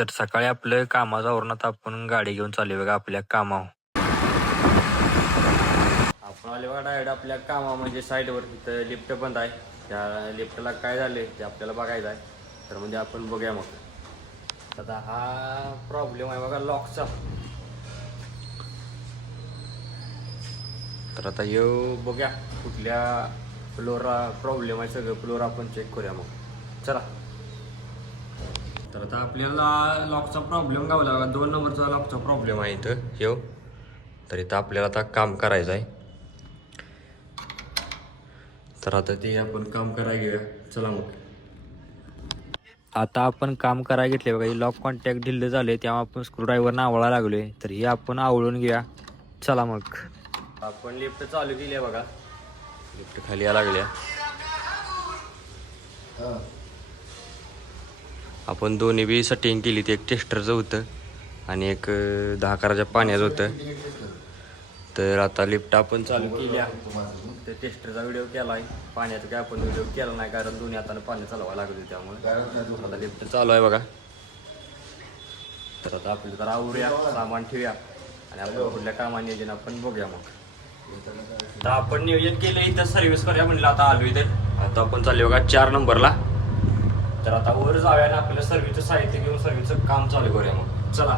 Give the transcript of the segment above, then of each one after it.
तर सकाळी आपलं कामाचं आवरणात आपण गाडी घेऊन चालू बघा आपल्या कामावर. आपण आले बघा डायरेक्ट आपल्या कामा म्हणजे साईडवर. तिथं लिफ्ट बंद आहे. त्या लिफ्टला काय झाले ते आपल्याला बघायचं आहे. तर म्हणजे आपण बघूया मग. आता हा प्रॉब्लेम आहे बघा लॉकचा. तर आता येऊ बघूया कुठल्या फ्लोरा प्रॉब्लेम आहे. सगळं फ्लोर आपण चेक करूया मग. चला. तर आता आपल्याला लॉकचा प्रॉब्लेम गावला बघा. 2 नंबरचा लॉकचा प्रॉब्लेम आहे इथं येऊ. तर इथं आपल्याला आता काम करायचं आहे. तर आता ते आपण काम करायला घेऊया. चला मग. आता आपण काम करायला घेतले बघा. लॉक कॉन्टॅक्ट ढिल्ले झाले तेव्हा आपण स्क्रूड्रायव्हरनं आवळा लागलोय. तर हे आपण आवळून घेऊया. चला मग. आपण लिफ्ट चालू केली आहे बघा. लिफ्ट खाली या लागल्या. आपण दोन्ही बी सेटिंग केली. ती एक टेस्टरचं होतं आणि एक 10 कराच्या पाण्याचं होतं. तर आता लिफ्ट आपण चालू केल्या. तर टेस्टरचा व्हिडिओ केला आहे. पाण्याचा काय आपण व्हिडिओ केला नाही कारण दोन्ही हाताने पाणी चालवायला लागत होते. त्यामुळे आता लिफ्ट चालू आहे बघा. तर आता आपलं तर आवरूया, सामान ठेवूया आणि आपण कुठल्या कामा नियोजन आपण बघूया मग. तर आपण नियोजन केलं इथं सर्व्हिस करूया म्हणलं. आता आलो इथं. आता आपण चालले बघा 4 नंबरला. तर आता वर जाऊया आणि आपलं सर्व्हिसचं साहित्य घेऊन सर्व्हिसचं काम चालू करूया मग. चला.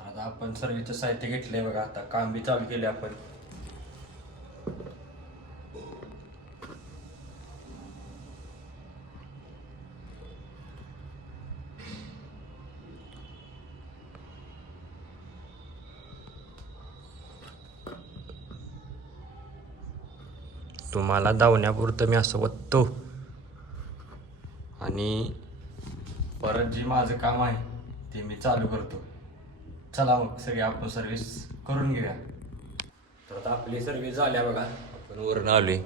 आता आपण सर्व्हिसचं साहित्य घेतलंय बघा. आता काम बी चालू केले आपण. तुम्हाला धावण्यापुरतं मी असं बघतो आणि परत जे माझं काम आहे ते मी चालू करतो. चला मग सगळे आपण सर्व्हिस करून घेऊया. तर आता आपली सर्व्हिस झाल्या बघा. आपण वरून आलोय.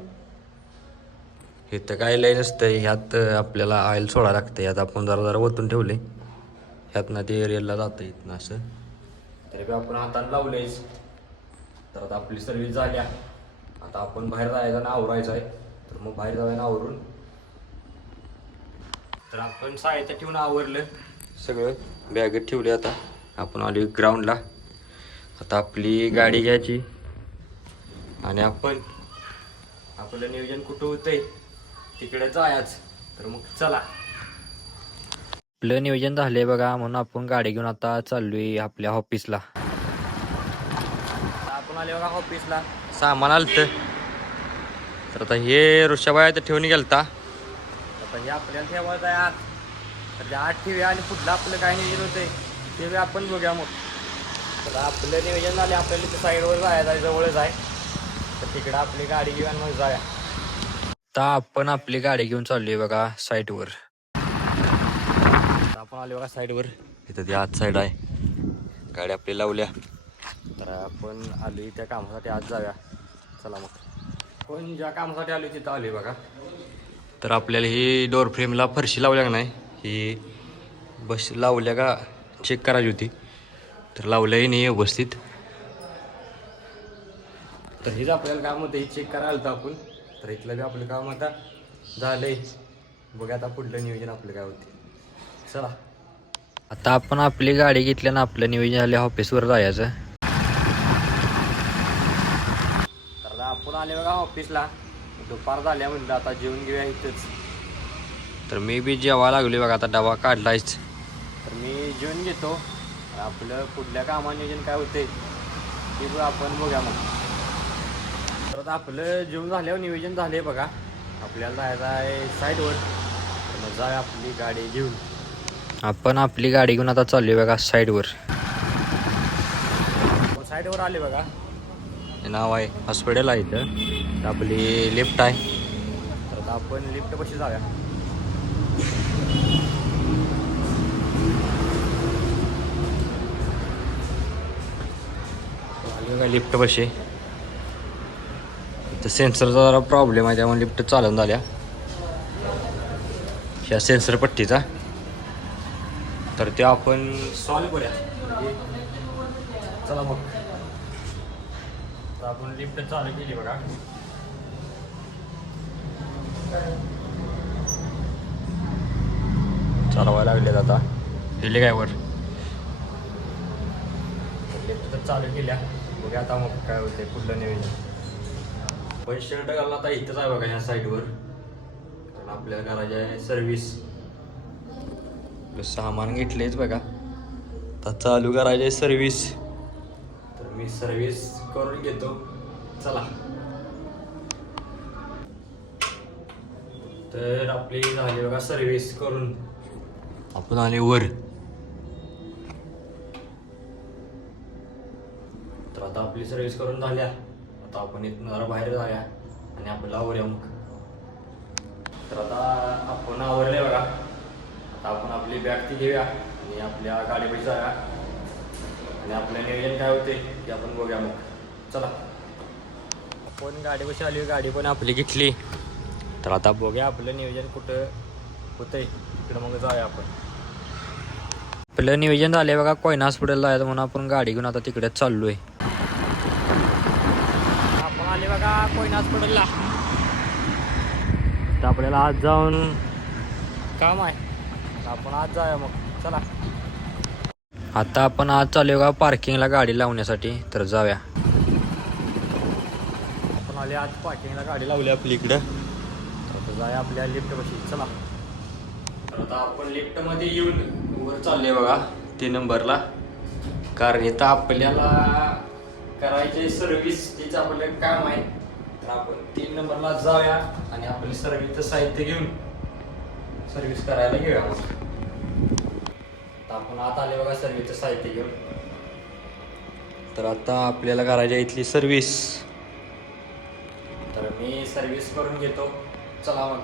इथं काय लय नसतं. ह्यात आपल्याला ऑइल सोडायला लागतं. ह्यात आपण जरा जरा ओतून ठेवले. ह्यातनं ते एरियलला जातं इथनं असं. तरी आपण हातानं लावलेच. तर आता आपली सर्व्हिस झाल्या. आता आपण बाहेर जायचं आणि आवरायचं आहे. तर मग बाहेर जाऊया आवरून. तर आपण साहित्य ठेवून आवरलं सगळं. बॅगेत ठेवले. आता आपण आलो ग्राउंडला. आता आपली गाडी घ्यायची आणि आपण आपलं नियोजन कुठं होतंय तिकडे जायचं. तर मग चला. आपलं नियोजन झालंय बघा म्हणून आपण गाडी घेऊन आता चाललोय आपल्या ऑफिसला. आपण आले बघा ऑफिसला. सामान आलतं. तर आता हे ऋषभाई तर ठेवून गेलता. आता हे आपल्याला ठेवायचं आहे आत. तर ते आत ठेवूया आणि पुढलं आपलं काय नियोजन होतंय ते बी आपण बघूया मग. तर आपलं नियोजन झाले. आपल्याला तिथे साईडवर जायचं आहे. जवळच आहे. तर तिकडं आपली गाडी घेऊन मग जाऊया. आता आपण आपली गाडी घेऊन चाललोय बघा साईडवर. आपण आले बघा साईडवर. तिथं ती आत साईड आहे. गाडी आपली लावल्या. तर आपण आलो त्या कामासाठी आज जाऊया. चला मग. पण ज्या कामासाठी आलो तिथं आलो बघा. तर आपल्याला ही डोअर फ्रेमला फरशी लावल्या का नाही ही बस लावल्या का चेक करायची होती. तर लावल्याही नाही व्यवस्थित. तर हेच आपल्याला काम होतं. हे चेक करायला आलं आपण. तर इथलं बी आपलं काम आता झालंय. बघा आता पुढलं नियोजन आपलं काय होते. चला. आता आपण आपली गाडी घेतली ना आपलं नियोजन झालं ऑफिसवर जायचं. तर आपण आले बघा ऑफिसला. दुपार झाल्या म्हणलं आता जेवून घेऊया इथंच. तर मी बी जेवायला लागलो बघा. आता डबा काढलायच. तर मी जेवून घेतो. आपलं पुढल्या कामा नियोजन काय होते ते बघ आपण बघूया मग. तर आता आपलं जेवण झाल्यावर नियोजन झाले बघा. आपल्याला जायचं आहे साईडवर. तर मग जाऊया आपली गाडी घेऊन. आपण आपली गाडी घेऊन आता चाललोय बघा साईडवर. साईडवर आले बघा. हे नाव आहे हॉस्पिटल आहे इथं. आपली लिफ्ट आहे. तर आता आपण लिफ्ट पाशी जाऊया. आली बघा लिफ्ट पाशी. इथं सेन्सरचा जरा प्रॉब्लेम आहे त्यामुळे लिफ्ट चालून झाल्या. ह्या सेन्सर पट्टीचा. तर ते आपण सॉल्व करूया. चला मग. तर आपण लिफ्ट चालू केली बघा. चालवायला लागलेत आता. गेले काय वर लिफ्ट तर चालू केल्या. बघूया आता मग काय होते पुढलं नियोजन. पण शर्ट घालून आता इथंच आहे बघा ह्या साईडवर. कारण आपल्याला करायची आहे सर्व्हिस. सामान घेतलेच बघा. आता चालू करायची आहे सर्व्हिस. तर मी सर्व्हिस करून घेतो. चला. तर आपली झाली बघा सर्व्हिस करून. आपण आले वर. तर आता आपली सर्व्हिस करून झाल्या. आता आपण इथून जरा बाहेर जाऊया आणि आपल्याला आवरूया मग. तर आता आपण आवरले बघा. आता आपण आपली बॅग ती घेऊया आणि आपल्या गाडीपाशी जाऊया आणि आपलं नियोजन काय होते ते आपण बघूया मग. चला. आपण गाडीपाशी आली. गाडी पण आपली घेतली. तर आता बघूया आपलं नियोजन कुठं होतंय तिकडं मग जाऊया आपण. आपलं नियोजन झालं बघा कोयना हॉस्पिटलला जायचं म्हणून आपण गाडी घेऊन आता तिकडेच चाललोय. आपण आले बघा कोयना हॉस्पिटलला. तर आपल्याला आज जाऊन काम आहे. आपण आज जाऊया मग. चला. आता आपण आज चालू बघा पार्किंगला गाडी लावण्यासाठी. तर जाऊया. आपण आले आज पार्किंगला गाडी लावली आपली इकडं. तर जाऊया आपल्या लिफ्टपाशी. चला. तर आता आपण लिफ्टमध्ये येऊन वर चालले बघा 3 नंबरला. कारण इथं आपल्याला करायचे सर्व्हिस तीच आपलं काम आहे. तर आपण 3 नंबरला जाऊया आणि आपली सर्व्हिसचं साहित्य घेऊन सर्व्हिस करायला घेऊया मग. तर आपण आता आले बघा सर्व्हिसचं साहित्य घेऊन. तर आता आपल्याला करायची इथली सर्व्हिस. तर मी सर्व्हिस करून घेतो. चला मग.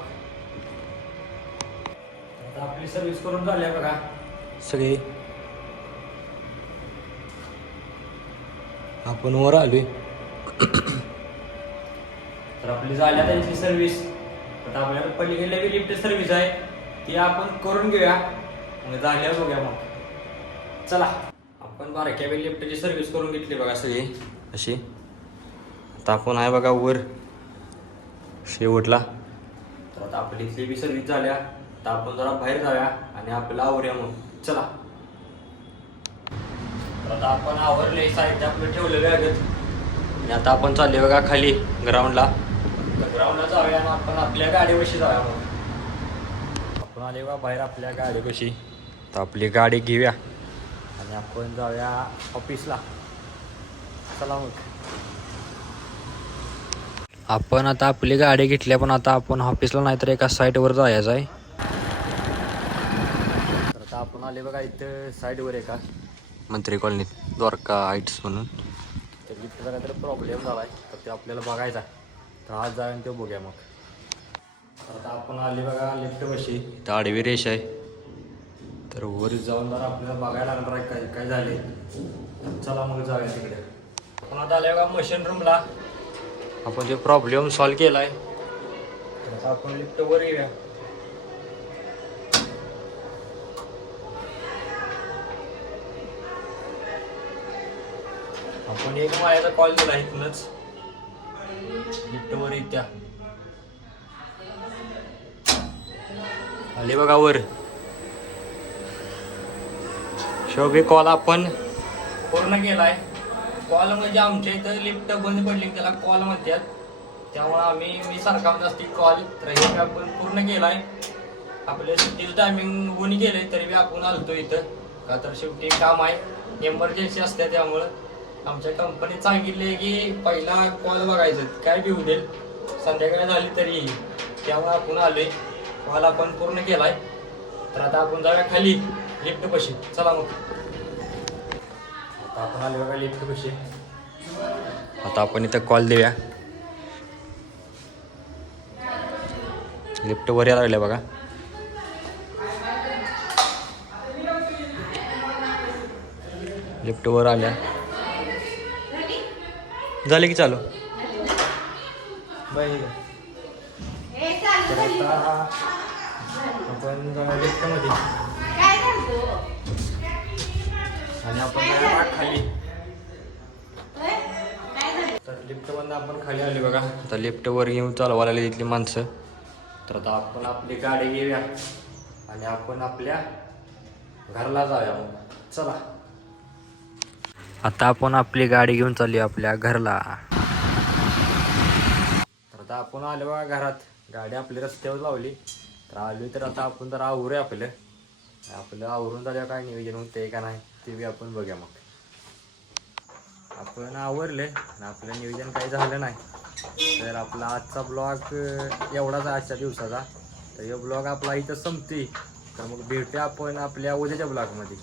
आता आपली सर्व्हिस करून झाली बघा सगळी. आपण वर आलोय. तर आपली झाल्या त्यांची सर्व्हिस. आता आपल्याला पलीकडे बी लिफ्ट सर्व्हिस आहे ती आपण करून घेऊया. मग झाल्यावर बघूया मग. चला. आपण बारक्या बी लिफ्टची सर्व्हिस करून घेतली बघा सगळी अशी. आता आपण आहे बघा वर शेवटला. तर आता आपली इथली बी सर्व्हिस झाल्या. आता आपण जरा बाहेर जाऊया आणि आपल्याला आवरूया मग. चला. तर आता आपण आवरले साहित्य आपलं ठेवलेलं आहे आणि आता आपण चालले बघा खाली ग्राउंडला. तर ग्राउंडला जाऊया आणि आपण आपल्या गाडीपाशी जाऊया मग. आपण आले बघा बाहेर आपल्या गाडीपाशी. तर आपली गाडी घेऊया आणि आपण जाऊया ऑफिसला. चला मग. आपण आता आपली गाडी घेतली पण आता आपण ऑफिसला नाही तर एका साईटवर जायचं आहे. तर आता आपण आले बघा इथं साईडवर एका मंत्री कॉलनीत द्वारका हाईट्स म्हणून. तर लिफ्टचा काहीतरी प्रॉब्लेम झाला आहे तर ते आपल्याला बघायचा आहे. तर आज जाऊया आणि ते बघूया मग. तर आता आपण आले बघा लिफ्टपाशी. तर आडवी रेष आहे. तर वर जाऊन जरा आपल्याला बघायला लागणार आहे काय काय झाले. चला मग जाऊया तिकडे. आपण आता आले बघा मशीन रूमला. आपण जो प्रॉब्लेम सॉल्व केला आहे. तर आता आपण लिफ्टवर येऊया. आपण एक मायाचा कॉल दिला इथूनच लिफ्टवर येत्या. आले बघा वर. शेवटी कॉल आपण पूर्ण केलाय. कॉल म्हणजे आमच्या इथं लिफ्ट बंद पडली त्याला कॉल म्हणतात. त्यामुळे मी सारखा असते कॉल. तर हे आपण पूर्ण केलाय. आपल्या सुट्टीचं टायमिंग होऊन गेलंय तरी बी आपण आलतो इथं. का तर शेवटी काम आहे एमर्जन्सी असते. त्यामुळं आमच्या कंपनीत सांगितले की पहिला कॉल बघायचं काय बी होऊ दे संध्याकाळी झाली तरी. त्यामुळे आपण आलोय. कॉल आपण पूर्ण केलाय. तर आता आपण जाऊया खाली लिफ्टपाशी. चला मग. आता आपण आले बघा लिफ्टपाशी. आता आपण इथं कॉल देऊया. लिफ्ट वर यायला लागले बघा. लिफ्ट वर आल्या. झाले की चालू बाय. तर आता आपण लिफ्टमध्ये आणि आपण खाली. तर लिफ्टमधून आपण खाली आली बघा. आता लिफ्टवर येऊन चालवायला लागली तिथली माणसं. तर आता आपण आपली गाडी घेऊया आणि आपण आपल्या घरला जाऊया मग. चला, आता आपण आपली गाडी घेऊन चालली आपल्या घरला. तर आता आपण आलो बघा घरात. गाडी आपली रस्त्यावर लावली. तर आलो तर आता आपण तर आवरूया आपलं आवरून झाल्यावर काय नियोजन होते का नाही ते बी आपण बघूया. मग आपण आवरले आणि आपलं नियोजन काही झालं नाही तर आपला आजचा ब्लॉग एवढाच आहे आजच्या दिवसाचा. तर हे ब्लॉग आपला इथं संपते. तर मग भेटूया आपण आपल्या उद्याच्या ब्लॉगमध्ये.